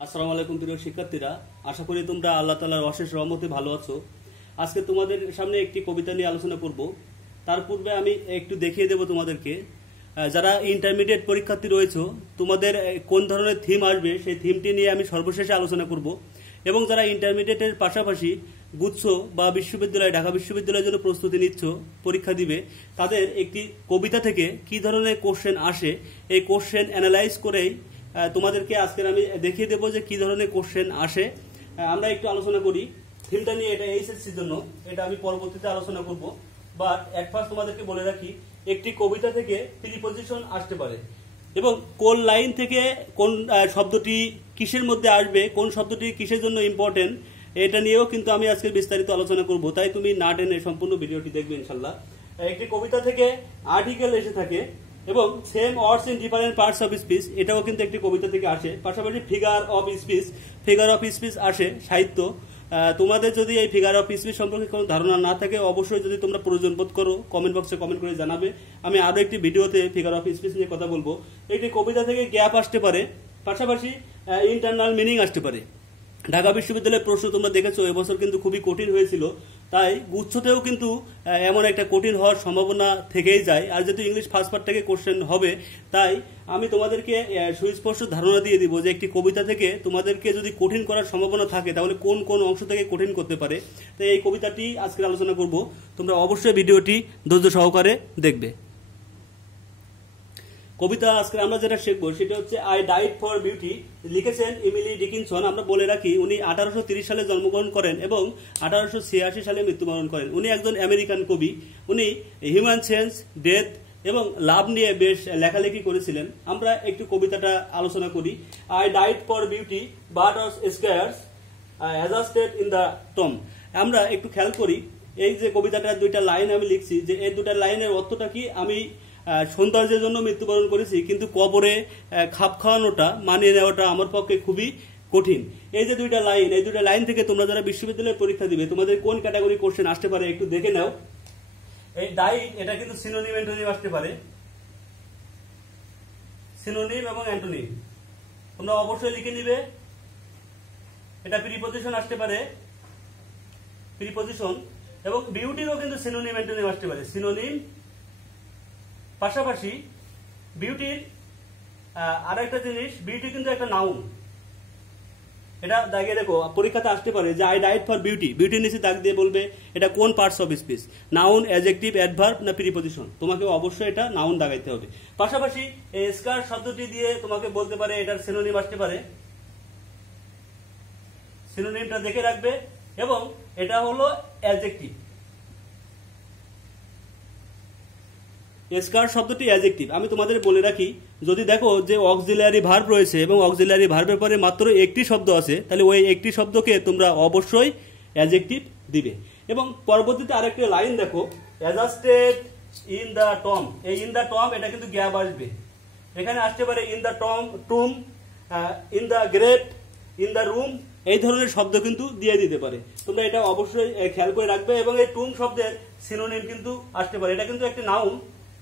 আসসালামু আলাইকুম প্রিয় শিক্ষার্থীরা, আশা করি তোমরা আল্লাহ তাআলার অশেষ রহমতে ভালো আছো। আজকে তোমাদের সামনে একটি কবিতা নিয়ে আলোচনা করব। তার পূর্বে আমি একটু দেখিয়ে দেব তোমাদেরকে, যারা ইন্টারমিডিয়েট পরীক্ষার্থী রয়েছে তোমাদের কোন ধরনের থিম আসবে সেই থিমটি নিয়ে আমি সর্বশেষে আলোচনা করব। এবং যারা ইন্টারমিডিয়েটের পাশাপাশি গুচ্ছ বা বিশ্ববিদ্যালয় ঢাকা বিশ্ববিদ্যালয়ের জন্য প্রস্তুতি নিচ্ছ, পরীক্ষা দিবে, তাদের একটি কবিতা থেকে কি ধরনের কোশ্চেন আসে এই কোশ্চেন অ্যানালাইজ করেই তোমাদেরকে আজকে আমি দেখিয়ে দেবো যে কি ধরনের কোশ্চেন আসে। আমরা একটু আলোচনা করি থিমটা নিয়ে। এটা এইচএসসির জন্য, এটা আমি পরবর্তীতে আলোচনা করব। বাট এক ফার্স্ট তোমাদেরকে বলে রাখি, একটি কবিতা থেকে প্রিপজিশন আসতে পারে এবং কোন লাইন থেকে কোন শব্দটি কিসের মধ্যে আসবে, কোন শব্দটি কিসের জন্য ইম্পর্টেন্ট, এটা নিয়েও কিন্তু আমি আজকে বিস্তারিত আলোচনা করব। তাই তুমি না টেনে সম্পূর্ণ ভিডিওটি দেখবে ইনশাল্লাহ। একটি কবিতা থেকে আর্টিকেল এসে থাকে এবং same words in different parts of speech, এটাও কিন্তু একটি কবিতা থেকে আসে। পাশাপাশি ফিগার অফ স্পিচ আসে সাহিত্য। তোমাদের যদি এই ফিগার অফ স্পিচ সম্পর্কে কোনো ধারণা না থাকে, অবশ্যই যদি তোমরা প্রয়োজন বোধ করো কমেন্ট বক্সে কমেন্ট করে জানাবে। আমি আরো একটি ভিডিওতে ফিগার অফ স্পিচ নিয়ে কথা বলবো। একটি কবিতা থেকে গ্যাপ আসতে পারে, পাশাপাশি ইন্টারনাল মিনিং আসতে পারে। ঢাকা বিশ্ববিদ্যালয়ের প্রশ্ন তোমরা দেখেছো এবছর কিন্তু খুবই কঠিন হয়েছিল, তাই গুচ্ছতেও কিন্তু এমন একটা কঠিন হওয়ার সম্ভাবনা থেকেই যায়। আর যেহেতু ইংলিশ ফার্স্ট পার্ট থেকে কোশ্চেন হবে, তাই আমি তোমাদেরকে সুস্পষ্ট ধারণা দিয়ে দিব যে একটি কবিতা থেকে তোমাদেরকে যদি কঠিন করার সম্ভাবনা থাকে তাহলে কোন কোন অংশ থেকে কঠিন করতে পারে। তাই এই কবিতাটি আজকে আলোচনা করব, তোমরা অবশ্যই ভিডিওটি ধৈর্য সহকারে দেখবে। কবিতা আজকে আমরা যেটা শিখবো সেটা হচ্ছে আই ডাইড ফর বিউটি, লিখেছেন এমিলি ডিকিনসন। আমরা বলে রাখি উনি 1830 সালে জন্মগ্রহণ করেন এবং 1886 সালে মৃত্যুবরণ করেন। উনি একজন আমেরিকান কবি। উনি হিউম্যান সেন্স, ডেথ এবং লাভ নিয়ে বেশ লেখালেখি করেছিলেন। আমরা একটু কবিতাটা আলোচনা করি। I died for beauty but was scarce adjusted in the Tom. আমরা একটু খেয়াল করি, এই যে কবিতাটার দুইটা লাইন আমি লিখছি, যে এই দুটা লাইনের অর্থটা কি, আমি সৌন্দর্যের জন্য মৃত্যুবরণ করেছি, কিন্তু কবরে খাপ খাওয়ানোটা, মানিয়ে নেওয়াটা আমার পক্ষে খুবই কঠিন। এই যে দুইটা লাইন, এই দুইটা লাইন থেকে তোমরা যারা বিশ্ববিদ্যালয়ের পরীক্ষা দিবে তোমাদের কোন ক্যাটাগরি কোশ্চেন আসতে পারে একটু দেখে নাও। এই ডাইড এটা কিন্তু সিনোনিম অ্যান্টোনিম আসতে পারে, সিনোনিম এবং অ্যান্টোনিম তোমরা অবশ্যই লিখে নিবে। এটা প্রিপজিশন আসতে পারে, প্রিপজিশন, এবং বিউটিরও কিন্তু সিনোনিম অ্যান্টোনিম আসতে পারে, সিনোনিম। পাশাপাশি বিউটির আর একটা জিনিস, বিউটি কিন্তু একটা নাউন। এটা দাগিয়ে দেখো, পরীক্ষাতে আসতে পারে যে আই ডাইড ফর বিউটি, বিউটির নিচে দাগ দিয়ে বলবে এটা কোন parts of speech, noun, adjective, adverb না প্রিপজিশন। তোমাকে অবশ্যই এটা নাউন দাগাইতে হবে। পাশাপাশি এই স্কার শব্দটি দিয়ে তোমাকে বলতে পারে এটার সিনোনিম আসতে পারে, সিনোনিমটা দেখে রাখবে। এবং এটা হলো অ্যাডজেক্টিভ, স্কার শব্দটি অ্যাডজেক্টিভ। আমি তোমাদের বলে রাখি, যদি দেখো যে অক্সিলারি ভার্ব রয়েছে এবং অক্সিলারি ভার্বের পরে মাত্র একটি শব্দ আছে, তাহলে ওই একটি শব্দকে তোমরা অবশ্যই অ্যাডজেক্টিভ দিবে। এবং পরবর্তীতে আরেকটি লাইন দেখো, অ্যাডজাস্টেড ইন দ্য টম। এই ইন দ্য টম এটা কিন্তু গ্যাপ আসবে, এখানে আসতে পারে ইন দ্য টুম, in the great, in the room, এই ধরনের শব্দ কিন্তু দিয়ে দিতে পারে। তোমরা এটা অবশ্যই খেয়াল করে রাখবে। এবং এই টুম শব্দের সিনোনিম কিন্তু আসতে পারে, এটা কিন্তু একটা নাউন,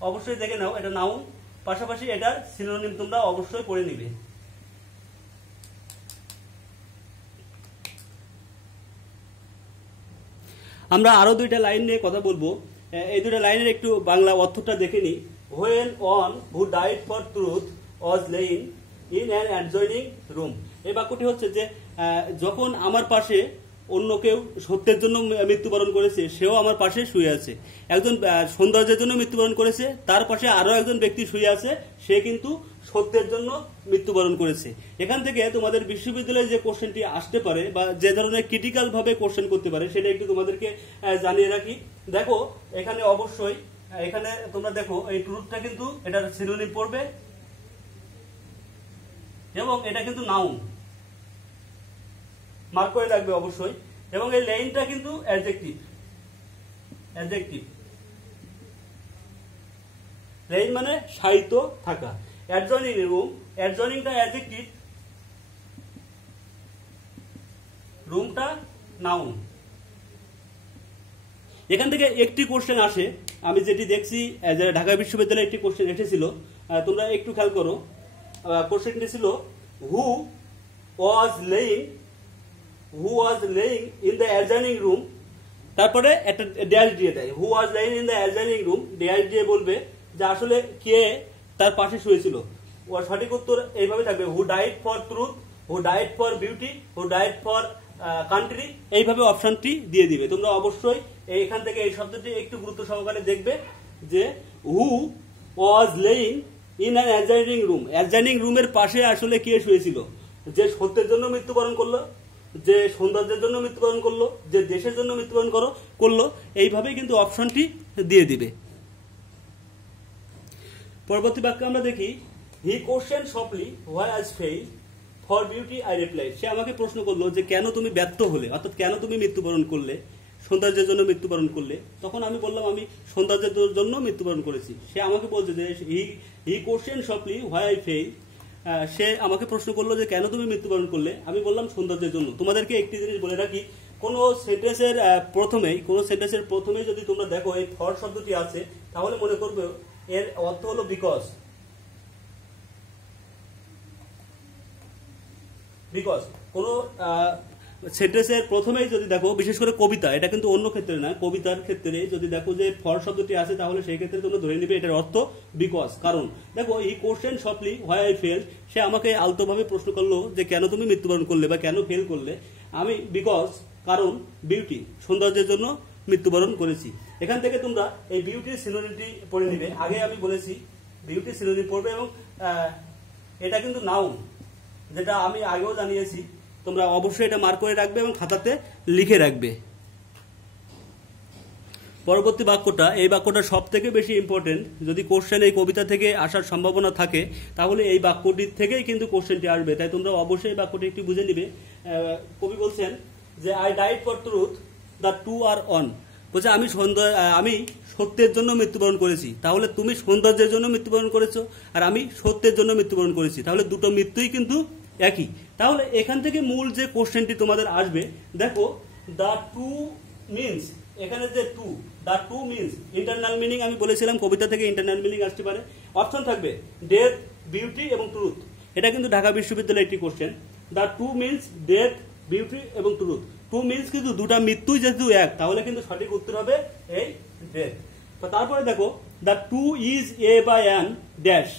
অবশ্যই দেখে নাও এটা নাউন। পাশাপাশি এটা সিনোনিম তোমরা অবশ্যই পড়ে নিবে। আমরা আরো দুইটা লাইন নিয়ে কথা বলবো। এই দুইটা লাইনের একটু বাংলা অর্থটা দেখে নি। When one who died for truth was laying in an adjoining room. এই বাক্যটি হচ্ছে যে যখন আমার পাশে অন্য কেউ সত্যের জন্য মৃত্যুবরণ করেছে, সেও আমার পাশে শুয়ে আছে। একজন সৌন্দর্যের জন্য মৃত্যুবরণ করেছে, তার পাশে আরো একজন ব্যক্তি শুয়ে আছে, সে কিন্তু সত্যের জন্য মৃত্যুবরণ করেছে। এখান থেকে তোমাদের বিশ্ববিদ্যালয়ে যে কোশ্চেনটি আসতে পারে বা যে ধরনের ক্রিটিক্যাল ভাবে কোশ্চেন করতে পারে সেটা একটু তোমাদেরকে জানিয়ে রাখি। দেখো এখানে অবশ্যই, এখানে তোমরা দেখো এই ট্রুথটা কিন্তু এটার সিনোনিম পড়বে এবং এটা কিন্তু নাউন, মার্ক করে রাখবে অবশ্যই। এবং এই লেইনটা কিন্তু অ্যাডজেক্টিভ, অ্যাডজেক্টিভ। লেইন মানে সাহিত্য থাকা। অ্যাডজয়নিং রুম, অ্যাডজয়নিংটা অ্যাডজেক্টিভ, রুমটা নাউন। এখান থেকে একটি কোশ্চেন আসে, আমি যেটি দেখছি ঢাকা বিশ্ববিদ্যালয়ে একটি কোশ্চেন এসেছিল, তোমরা একটু খেয়াল করো। কোশ্চেনটি ছিল হু was laying who was laying in the adjoining room, তারপরে একটা ড্যাশ দিয়ে দেয়, who was laying in the adjoining room, dash দিয়ে বলবে যে আসলে কে তার পাশে শুয়েছিল। ওর সঠিক উত্তর এইভাবে থাকবে, who died for truth, who died for beauty, who died for country, এইভাবে অপশনটি দিয়ে দিবে। তোমরা অবশ্যই এখান থেকে এই শব্দটি একটু গুরুত্ব সহকারে দেখবে যে who was laying in an adjoining room, adjoining রুমের পাশে আসলে কে শুয়েছিল, যে সত্যের জন্য মৃত্যুবরণ করলো, যে সৌন্দর্যের জন্য মৃত্যুবরণ করলো, যে দেশের জন্য মৃত্যুবরণ করলো, এইভাবেই কিন্তু অপশনটি দিয়ে দিবে। পরবর্তী বাক্য আমরা দেখি, he question softly why I fail for beauty I replied, সে আমাকে প্রশ্ন করলো যে কেন তুমি ব্যর্থ হলে, অর্থাৎ কেন তুমি মৃত্যুবরণ করলে, সৌন্দর্যের জন্য মৃত্যুবরণ করলে। তখন আমি বললাম আমি সৌন্দর্যের জন্য মৃত্যুবরণ করেছি। সে আমাকে বলছে যে he question softly why I fail, সে আমাকে প্রশ্ন করলো যে কেন তুমি মৃত্যুবরণ করলে। আমি বললাম সৌন্দর্যের জন্য। তোমাদেরকে একটি জিনিস বলে রাখি, কোনো সেন্টেন্সের প্রথমেই যদি তোমরা দেখো এই ফর শব্দটি আছে, তাহলে মনে করবে এর অর্থ হলো বিকজ। কোন সেন্টেন্সের প্রথমেই যদি দেখো, বিশেষ করে কবিতা, এটা কিন্তু অন্য ক্ষেত্রে না, কবিতার ক্ষেত্রে যদি দেখো যে ফর শব্দটি আছে, তাহলে সেই ক্ষেত্রে তোমরা ধরে নিবে এটার অর্থ বিকজ। কারণ দেখো, he question softly why I fail, সে আমাকে আলতোভাবে প্রশ্ন করলো যে কেন তুমি মৃত্যুবরণ করলে বা কেন ফেল করলে। আমি বিকজ, কারণ, বিউটি, সৌন্দর্যের জন্য মৃত্যুবরণ করেছি। এখান থেকে তোমরা এই বিউটির সিনোনিমটি পড়ে নিবে। আগে আমি বলেছি বিউটির সিনোনিম পড়বে, এবং এটা কিন্তু নাউন, যেটা আমি আগেও জানিয়েছি। তোমরা অবশ্যই এটা মার্ক করে রাখবে এবং খাতাতে লিখে রাখবে। পরবর্তী বাক্যটা, এই বাক্যটা সব থেকে বেশি ইম্পর্টেন্ট। যদি কোশ্চেন এই কবিতা থেকে আসার সম্ভাবনা থাকে, তাহলে এই বাক্যটির থেকেই কিন্তু কোশ্চেনটি আসবে। তাই তোমরা অবশ্যই এই বাক্যটি একটু বুঝে নিবে। কবি বলছেন যে I died for truth, the two are one, বলছে আমি সত্যের জন্য মৃত্যুবরণ করেছি। তাহলে তুমি সৌন্দর্যের জন্য মৃত্যুবরণ করেছো, আর আমি সত্যের জন্য মৃত্যুবরণ করেছি, তাহলে দুটো মৃত্যুই কিন্তু একই। তাহলে এখান থেকে মূল যে কোশ্চেনটি তোমাদের আসবে, দেখো দ্য টু মিনস, এখানে যে two, the two means internal meaning. আমি বলেছিলাম কবিতা থেকে ইন্টারনাল মিনিং আসতে পারে। অপশন থাকবে ডেথ, বিউটি এবং ট্রুথ। এটা কিন্তু ঢাকা বিশ্ববিদ্যালয়ের একটি question. The two means death, beauty এবং ট্রুথ। টু মিনস কিন্তু দুটা মৃত্যুই যেহেতু এক, তাহলে কিন্তু সঠিক উত্তর হবে এই ডেথ। তারপরে দেখো the two is a by an dash,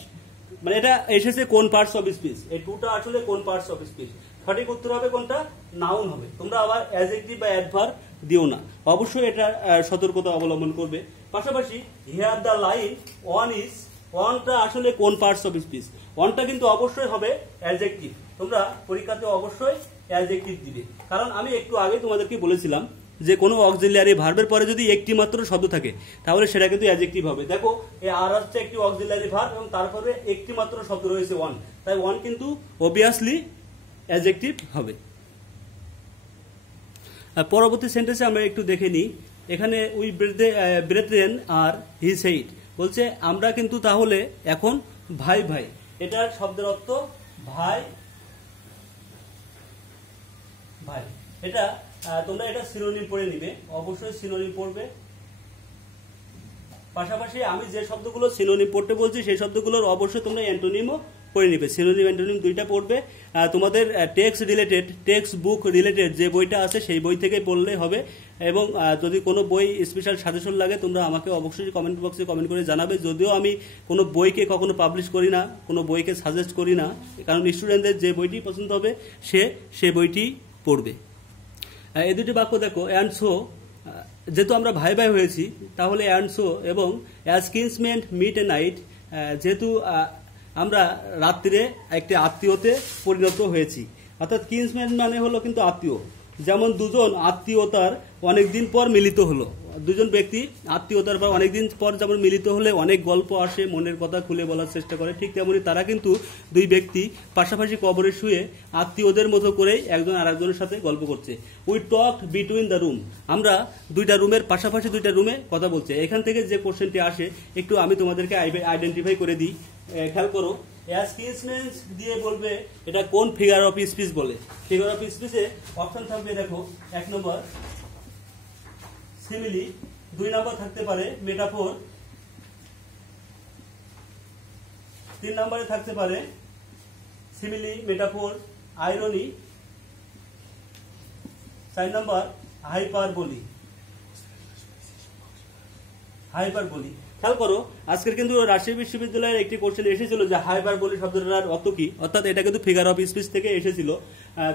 মানে এটা এসেছে কোন পার্টস অফ স্পিচ, এই টুটা আসলে কোন পার্টস অফ স্পিচ। সঠিক উত্তর হবে কোনটা, নাউন হবে। তোমরা আবার অ্যাডজেক্টিভ বা অ্যাডভার্ব দিও না, অবশ্যই এটা সতর্কতা অবলম্বন করবে। পাশাপাশি here the line one is, ওয়ানটা আসলে কোন পার্টস অফ স্পিচ, ওয়ানটা কিন্তু অবশ্যই হবে অ্যাডজেক্টিভ। তোমরা পরীক্ষাতে অবশ্যই অ্যাডজেক্টিভ দিবে, কারণ আমি একটু আগে তোমাদেরকে বলেছিলাম যে কোনো অক্সিলিয়ারি ভার্বের পরে যদি একটি মাত্র শব্দ থাকে, তাহলে সেটা কিন্তু অ্যাডজেক্টিভ হবে। দেখো এই আর হচ্ছে একটি অক্সিলিয়ারি ভার্ব, এবং তারপরে একটি মাত্র শব্দ রয়েছে ওয়ান, তাই ওয়ান কিন্তু অবভিয়াসলি অ্যাডজেক্টিভ হবে। পরবর্তী সেন্টেন্সে আমরা একটু দেখে নিই। এখানে উই ব্রেথরেন আর হি সেইড, বলছে আমরা কিন্তু তাহলে এখন ভাই ভাই। এটার শব্দের অর্থ ভাই ভাই। এটা তোমরা এটা সিনোনিম পড়ে নিবে, অবশ্যই সিনোনিম পড়বে। পাশাপাশি আমি যে শব্দগুলো সিনোনিম পড়তে বলছি, সেই শব্দগুলোর অবশ্যই তোমরা অ্যান্টোনিমও পড়ে নিবে। সিনোনিম অ্যান্টোনিম দুইটা পড়বে। তোমাদের টেক্সট বুক রিলেটেড যে বইটা আছে, সেই বই থেকে পড়লে হবে। এবং যদি কোনো বই স্পেশাল সাজেশন লাগে, তোমরা আমাকে অবশ্যই কমেন্ট বক্সে কমেন্ট করে জানাবে। যদিও আমি কোনো বইকে কখনো পাবলিশ করি না, কোনো বইকে সাজেস্ট করি না, কারণ স্টুডেন্টদের যে বইটি পছন্দ হবে সে বইটি পড়বে। এই দুটি বাক্য দেখো, অ্যান্ড সো, যেহেতু আমরা ভাই ভাই হয়েছি, তাহলে অ্যান্ড সো এবং অ্যাজ কিন্সম্যান মিট এ নাইট, যেহেতু আমরা রাত্রিরে একটি আত্মীয়তে পরিণত হয়েছি। অর্থাৎ কিন্সম্যান মানে হলো কিন্তু আত্মীয়। যেমন দুজন আত্মীয়তার অনেকদিন পর মিলিত হলো, দুজন ব্যক্তি আত্মীয়তার পর অনেকদিন পর যেমন মিলিত হলে অনেক গল্প আসে, মনের কথা খুলে বলার চেষ্টা করে, ঠিক তেমনি তারা কিন্তু দুই ব্যক্তি পাশাপাশি কবরে শুয়ে আত্মীয়দের মতো করেই একজন আরেকজনের সাথে গল্প করছে। We talked between the room, আমরা দুইটা রুমের পাশাপাশি দুইটা রুমে কথা বলছে। এখান থেকে যে কোশ্চেনটি আসে, একটু আমি তোমাদেরকে আইডেন্টিফাই করে দিই, খেয়াল করো। অ্যাজ কিন্সম্যান দিয়ে বলবে এটা কোন ফিগার অফ স্পিচ বলে। ফিগার অফ স্পিচে অপশন থাকবে, দেখো 1 নম্বর সিমিলি, 2 নম্বর থাকতে পারে মেটাফোর, 3 নম্বরে থাকতে পারে সিমিলি, মেটাফোর, আইরনি, 4 নম্বর হাইপারবোলি। হাইপারবোলি খেয়াল করো, আজকের কিন্তু রাজশাহী বিশ্ববিদ্যালয়ের একটি কোশ্চেন এসেছিল যে হাইপারবোলি শব্দটার অর্থ কি, অর্থাৎ এটা কিন্তু ফিগার অফ স্পিচ থেকে এসেছিল।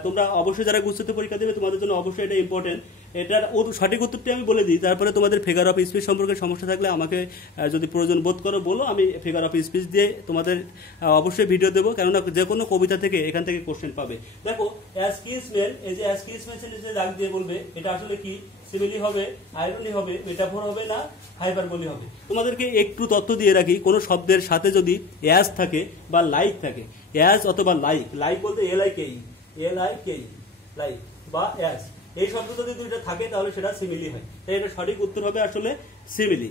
তোমরা অবশ্যই যারা গুচ্ছিত পরীক্ষা দেবে তোমাদের জন্য অবশ্যই এটা ইম্পর্টেন্ট। এটার সঠিক উত্তরটি আমি বলে দিই, তারপরে তোমাদের ফিগার অফ স্পিচ সম্পর্কে সমস্যা থাকলে আমাকে যদি প্রয়োজন বোধ করো বলো, আমি ফিগার অফ স্পিচ দিয়ে তোমাদের অবশ্যই ভিডিও দেবো, কেননা যে কোনো কবিতা থেকে এখান থেকে কোশ্চেন পাবে। দেখো অ্যাজ কি স্মেল, এই যে অ্যাজ কি স্মেল যে দাগ দিয়ে বলবে এটা আসলে কি, সিমিলি হবে, আইরনি হবে, মেটাফোর হবে না হাইপারবোলি হবে। তোমাদেরকে একটু তথ্য দিয়ে রাখি, কোনো শব্দের সাথে যদি অ্যাজ থাকে বা লাইক থাকে, অ্যাজ অথবা লাইক, লাইক বলতে LIKE, লাইক বা অ্যাজ, এই শব্দ যদি দুইটা থাকে তাহলে সেটা সিমিলি হয়। তাই এটা সঠিক উত্তর হবে আসলে সিমিলি।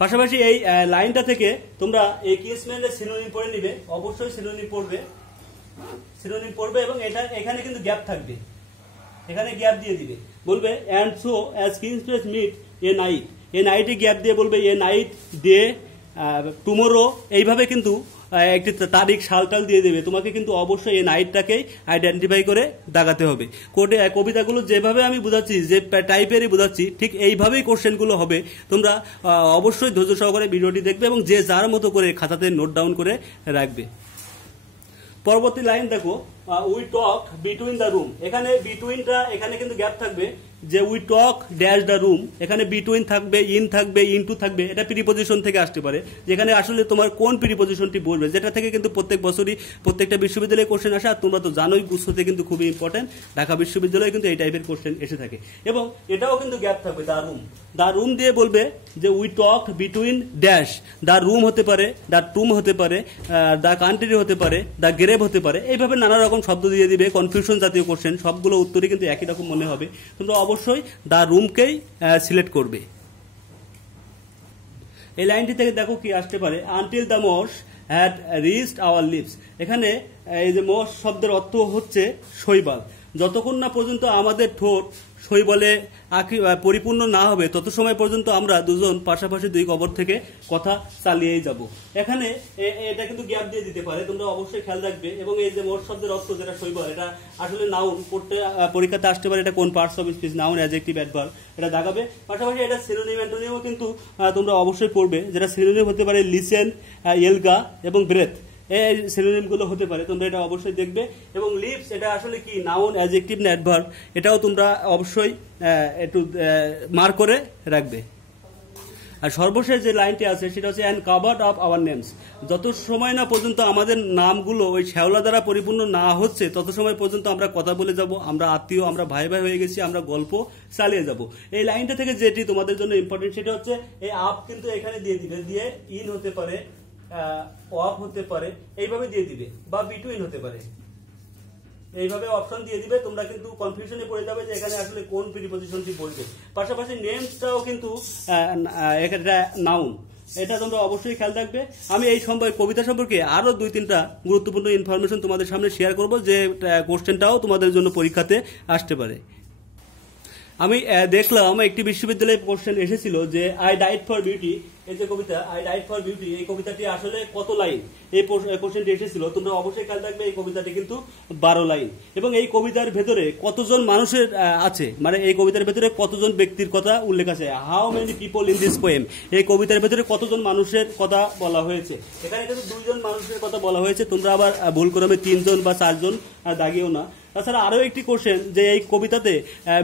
পাশাপাশি এই লাইনটা থেকে তোমরা এই কিসমেন্টের সিনোনিম পড়ে নিবে, অবশ্যই সিনোনিম পড়বে এবং এটা এখানে কিন্তু গ্যাপ থাকবে, এখানে গ্যাপ দিয়ে দিবে, বলবে and so as kinsmen meet a night, এ নাইটে গ্যাপ দিয়ে বলবে এ নাইট ডে টুমোরো, এইভাবে কিন্তু একটি তারিখ সালটাল দিয়ে দেবে। তোমাকে কিন্তু অবশ্যই এই নাইটটাকেই আইডেন্টিফাই করে দাগাতে হবে। কবিতাগুলো যেভাবে আমি বোঝাচ্ছি, যে টাইপেরই বোঝাচ্ছি, ঠিক এইভাবেই কোশ্চেনগুলো হবে। তোমরা অবশ্যই ধৈর্য সহকারে ভিডিওটি দেখবে এবং যে যার মতো করে খাতাতে নোট ডাউন করে রাখবে। পরবর্তী লাইন দেখো, we talk between the room, এখানে বিটুইনটা এখানে কিন্তু গ্যাপ থাকবে, যে we talk dash the room, এখানে বিটুইন থাকবে, ইন থাকবে, ইনটু থাকবে, এটা প্রিপজিশন থেকে আসতে পারে, যেখানে আসলে তোমার কোন প্রিপজিশনটি বলবে, যেটা থেকে কিন্তু প্রত্যেক বছরই প্রত্যেকটা বিশ্ববিদ্যালয়ে কোশ্চেন আসে। আর তোমরা তো জানোই গুচ্ছতে কিন্তু খুবই ইম্পর্টেন্ট, ঢাকা বিশ্ববিদ্যালয়ে কিন্তু এই টাইপের কোশ্চেন এসে থাকে। এবং এটাও কিন্তু গ্যাপ থাকবে, দ্য রুম দিয়ে বলবে যে we talk between dash, the room হতে পারে, দ্য টুম হতে পারে, দ্য কান্ট্রি হতে পারে, দ্য গ্রেভ হতে পারে, এইভাবে নানা রকম শব্দ দিয়ে দিবে। কনফিউশন জাতীয় কোশ্চেন, সবগুলো উত্তরই কিন্তু একই রকম মনে হবে। তোমরা অবশ্যই দ্য রুমকেই সিলেক্ট করবে। এই লাইনটি থেকে দেখো কি আসতে পারে, until the moss had reached our lips, এখানে এই যে মোস শব্দের অর্থ হচ্ছে শৈবাল। যতক্ষণ না পর্যন্ত আমাদের ঠোঁট শৈবালে পরিপূর্ণ না হবে তত সময় পর্যন্ত আমরা দুজন পাশাপাশি দুই কবর থেকে কথা চালিয়েই যাব। এখানে এটা কিন্তু গ্যাপ দিয়ে দিতে পারে, তোমরা অবশ্যই খেয়াল রাখবে। এবং এই যে মোট শব্দের অর্থ যেটা শৈবাল, এটা আসলে নাউন, পরীক্ষাতে আসতে পারে, এটা কোন parts of speech, noun, adjective, adverb, এটা দাগাবে। পাশাপাশি এটা সিনোনিম অ্যান্টোনিমও কিন্তু তোমরা অবশ্যই পড়বে, যেটা সিনোনিম হতে পারে লিসেন, এলগা এবং ব্রেথ, এই সিনোনিমগুলো হতে পারে, তোমরা এটা অবশ্যই দেখবে। এবং লিপস এটা আসলে কি, নাউন, অ্যাডজেক্টিভ না অ্যাডভার্ব, এটাও তোমরা অবশ্যই একটু মার্ক করে রাখবে। আর সর্বশেষ যে লাইনটি আছে সেটা হচ্ছে and covered of our names, যত সময় না পর্যন্ত আমাদের নামগুলো ওই শ্যাওলা দ্বারা পরিপূর্ণ না হচ্ছে তত সময় পর্যন্ত আমরা কথা বলে যাব, আমরা আত্মীয়, আমরা ভাই ভাই হয়ে গেছি, আমরা গল্প চালিয়ে যাব। এই লাইনটা থেকে যেটি তোমাদের জন্য ইম্পর্টেন্ট সেটা হচ্ছে এই আপ কিন্তু এখানে দিয়ে দিবে, দিয়ে ইন হতে পারে, অফ হতে পারে, এইভাবে দিয়ে দিবে, বা বিটুইন হতে পারে, এইভাবে অপশন দিয়ে দিবে। তোমরা কিন্তু কনফিউশনে পড়ে যাবে যে এখানে আসলে কোন প্রিপজিশনটি বলবে। পাশাপাশি নেমসটাও কিন্তু একটা নাউন, এটা তোমরা অবশ্যই খেয়াল রাখবে। আমি এই কবিতা সম্পর্কে আরো 2-3টা গুরুত্বপূর্ণ ইনফরমেশন তোমাদের সামনে শেয়ার করব, যে কোশ্চেনটাও তোমাদের জন্য পরীক্ষাতে আসতে পারে। আমি দেখলাম একটি বিশ্ববিদ্যালয়ে কোশ্চেন এসেছিল যে আই ডাইড ফর বিউটি, এই যে কবিতা আই ডাইড ফর বিউটি, এই কবিতাটি আসলে কত লাইন, এই কোশ্চেনটি এসেছিল। তোমরা অবশ্যই খেয়াল রাখবে এই কবিতাটি কিন্তু 12 লাইন। এবং এই কবিতার ভেতরে কতজন মানুষের আছে, মানে এই কবিতার ভেতরে কতজন ব্যক্তির কথা উল্লেখ আছে, how many people in this poem, এই কবিতার ভেতরে কতজন মানুষের কথা বলা হয়েছে। এখানে কিন্তু 2 জন মানুষের কথা বলা হয়েছে, তোমরা আবার ভুল ক্রমে 3 জন বা 4 জন দাগিও না। তাছাড়া আরো একটি কোশ্চেন যে এই কবিতাতে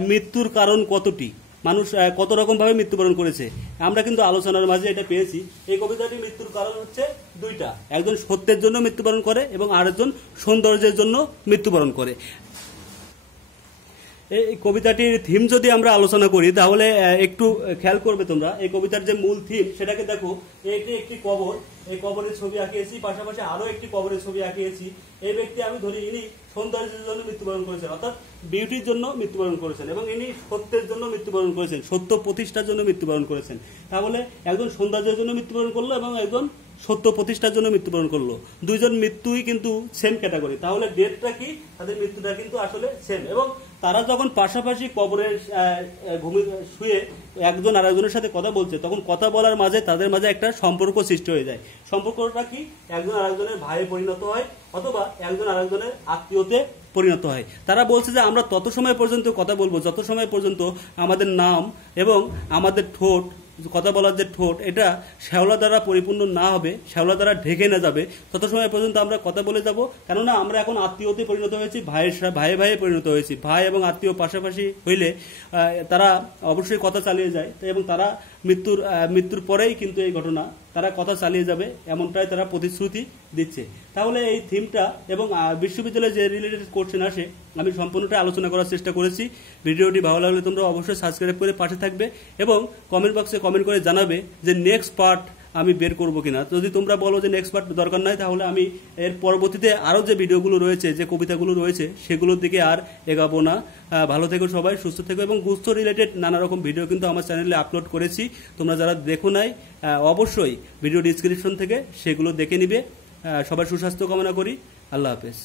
মৃত্যুর কারণ কতটি, মানুষ কত রকম ভাবে মৃত্যুবরণ করেছে, আমরা কিন্তু আলোচনার মাঝে এটা পেয়েছি। এই কবিতাটি মৃত্যুর কারণ হচ্ছে 2টা, একজন সত্যের জন্য মৃত্যুবরণ করে এবং আরেকজন সৌন্দর্যের জন্য মৃত্যুবরণ করে। এই কবিতাটির থিম যদি আমরা আলোচনা করি তাহলে একটু খেয়াল করবে তোমরা, এই কবিতার যে মূল থিম সেটাকে দেখো, একটি কবর, এই কবরের ছবি আঁকিয়েছি, পাশাপাশি আরো একটি কবরের ছবি আঁকিয়েছি। এই ব্যক্তি আমি ধরি ইনি সৌন্দর্যের জন্য মৃত্যুবরণ করেছেন, অর্থাৎ বিউটির জন্য মৃত্যুবরণ করেছেন, এবং ইনি সত্যের জন্য মৃত্যুবরণ করেছেন, সত্য প্রতিষ্ঠার জন্য মৃত্যুবরণ করেছেন। তাহলে একজন সৌন্দর্যের জন্য মৃত্যুবরণ করলো এবং একজন সত্য প্রতিষ্ঠার জন্য মৃত্যুবরণ করলো। দুইজন মৃত্যুই কিন্তু সেম ক্যাটাগরি, তাহলে ডেটটা কি, তাদের মৃত্যুটা কিন্তু আসলে সেম। এবং তারা যখন পাশাপাশি কবরে শুয়ে একজন আরেকজনের সাথে কথা বলছে, তখন কথা বলার মাঝে তাদের মাঝে একটা সম্পর্ক সৃষ্টি হয়ে যায়। সম্পর্কটা কি, একজন আরেকজনের ভাইয়ে পরিণত হয় অথবা একজন আরেকজনের আত্মীয়তে পরিণত হয়। তারা বলছে যে আমরা তত সময় পর্যন্ত কথা বলবো যত সময় পর্যন্ত আমাদের নাম এবং আমাদের ঠোঁট, কথা বলার যে ঠোঁট, এটা শ্যাওলা দ্বারা পরিপূর্ণ না হবে, শ্যাওলা দ্বারা ঢেকে না যাবে, তত সময় পর্যন্ত আমরা কথা বলে যাব। কেননা আমরা এখন আত্মীয়তে পরিণত হয়েছি, ভাইয়ে ভাইয়ে পরিণত হয়েছি। ভাই এবং আত্মীয় পাশাপাশি হইলে তারা অবশ্যই কথা চালিয়ে যায়, এবং তারা মৃত্যুর পরেই কিন্তু এই ঘটনা, তারা কথা চালিয়ে যাবে এমনটাই তারা প্রতিশ্রুতি দিচ্ছে। তাহলে এই থিমটা এবং বিশ্ববিদ্যালয়ে যে রিলেটেড কোশ্চেন আসে আমি সম্পূর্ণটা আলোচনা করার চেষ্টা করেছি। ভিডিওটি ভালো লাগলে তোমরা অবশ্যই সাবস্ক্রাইব করে পাশে থাকবে এবং কমেন্ট বক্সে কমেন্ট করে জানাবে যে নেক্সট পার্ট আমি বের করবো কিনা। যদি তোমরা বলো যে নেক্সট পার্ট দরকার নাই, তাহলে আমি এর পরবর্তীতে আরও যে ভিডিওগুলো রয়েছে, যে কবিতাগুলো রয়েছে, সেগুলোর দিকে আর এগাবো না। ভালো থেকো সবাই, সুস্থ থেকো। এবং গুস্থ রিলেটেড নানা রকম ভিডিও কিন্তু আমার চ্যানেলে আপলোড করেছি, তোমরা যারা দেখো নাই অবশ্যই ভিডিও ডিসক্রিপশন থেকে সেগুলো দেখে নিবে। সবার সুস্বাস্থ্য কামনা করি। আল্লাহ হাফেজ।